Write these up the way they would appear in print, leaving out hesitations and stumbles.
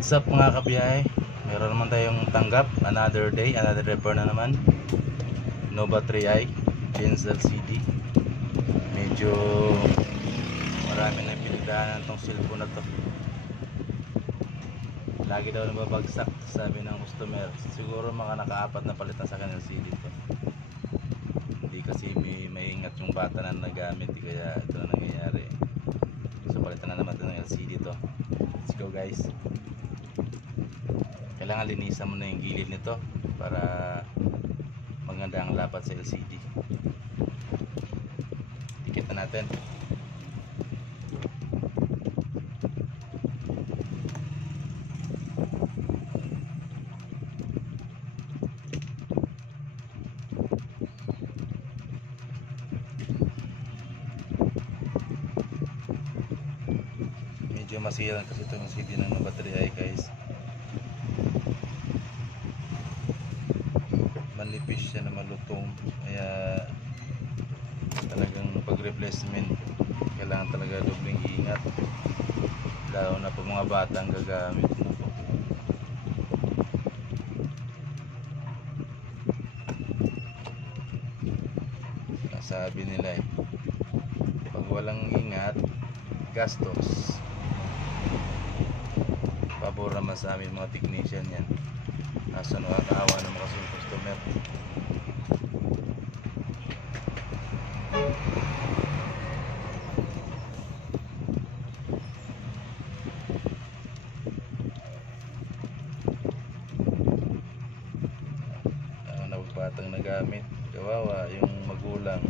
What's up mga kabiyahe? Meron naman tayong tanggap. Another day, another repair na naman. Nova 3i Gens LCD. Medyo marami na pinagdaanan tong cellphone na to. Lagi daw nababagsak, sabi ng customer. Siguro mga naka-apat na palitan sa akin LCD to. Hindi kasi may ingat yung bata na nagamit, kaya ito na nangyayari. So palitan na naman ito ng LCD to. Let's go guys. Kailangan linisan mo na yung gilid nito para maganda ang lapat sa LCD. Tikita natin. Medyo masiran kasi itong LCD ng Nova 3i guys. Manipis siya na malutong, kaya talagang pag replacement kailangan talaga dobling ingat, lalo na po mga batang gagamit. Sabi nila pag walang ingat, gastos. Pabor naman sa amin mga technician yan. Nasa nakakaawa ng mga customer. Nagbatang nagamit, kawawa yung magulang.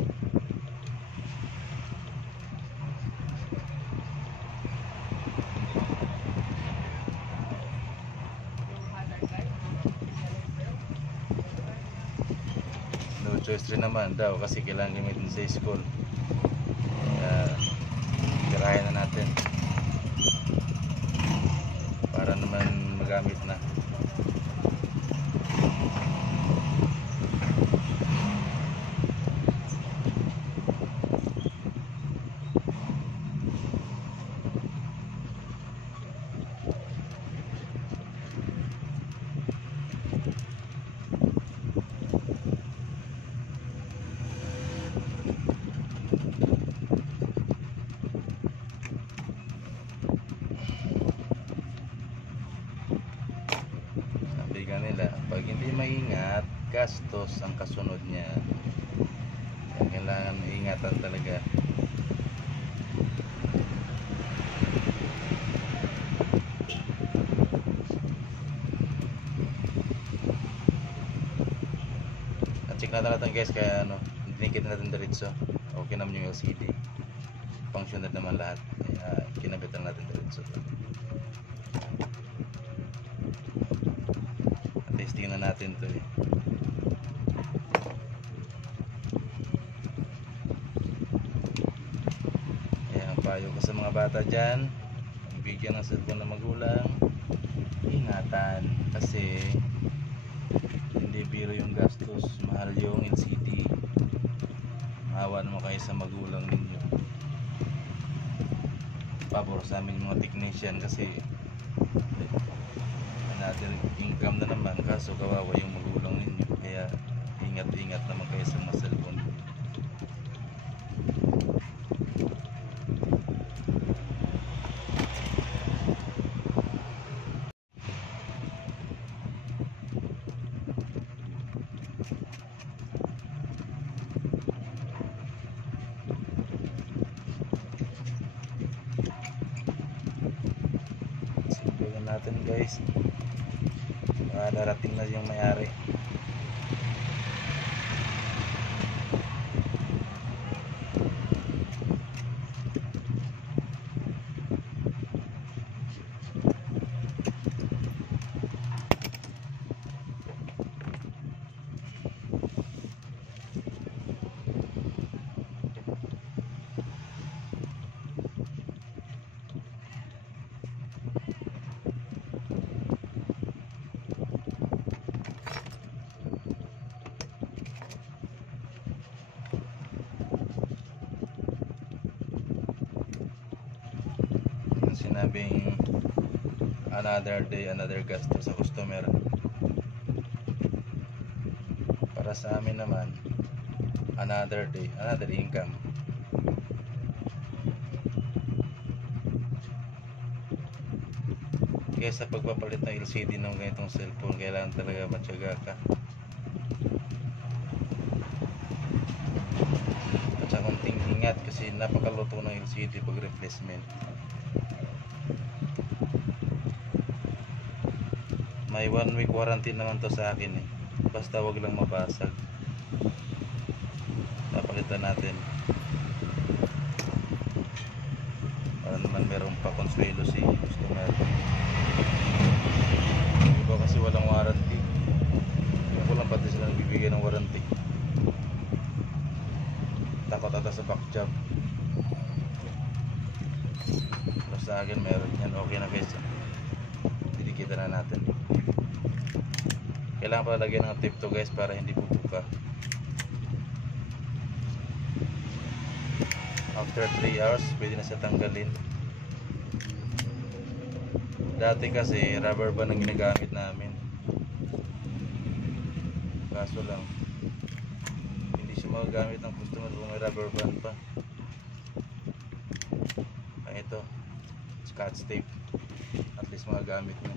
No choice rin naman daw kasi kailangan gamitin sa school. Kaya tirahin na natin para naman magamit na. Nila, pag hindi maingat, gastos ang kasunod niya. Kaya kailangan ingatan talaga. At check natin guys, kaya dinikit natin diretso. Okay naman yung LCD, functional naman lahat, kaya kinabitan natin diretso. Testing na natin to Kaya ang payo ko sa mga bata dyan, bigyan ng cellphone ng magulang, ingatan kasi hindi biro yung gastos, mahal yung LCD. Maawa naman kayo sa magulang ninyo. Pabor sa amin mga technician kasi another income na naman, kaso kawawa yung magulang ninyo. Kaya ingat-ingat naman kayo sa mga cellphone. Simulan natin guys, darating na yung may-ari. sinabing another day, another gasto sa customer. Para sa amin naman, another day, another income. Kaya sa pagpapalit ng LCD ng ganitong cellphone, kailangan talaga matyaga ka. At saka konting ingat kasi napakaluto ng LCD pag replacement. May 1 week warranty naman to sa akin eh. Basta wag lang mabasag. Napakita natin. Para naman meron pa konsuelo si customer. Iba kasi walang warranty. Yung ko lang pati sila nagbibigay ng warranty. Takot ata sa back job. Pero sa akin meron yan. Okay na guys. Didikita na natin. Kailangan pa lagyan ng tape to guys para hindi pupuka. After 3 hours pwede na siya tanggalin. Dati kasi rubber band ang ginagamit namin. Kaso lang hindi siya magagamit ng customer kung may rubber band pa. Kaya ito, scotch tape. At least magagamit mo.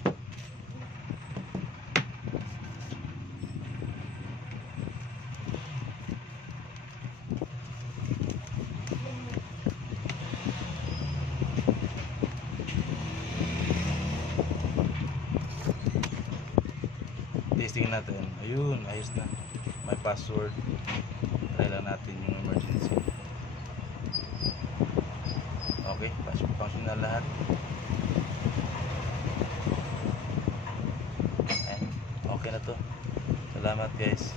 Testing natin. Ayun, ayos na. May password. Try lang natin yung emergency. Okay, function na lahat. Okay na to. Salamat guys.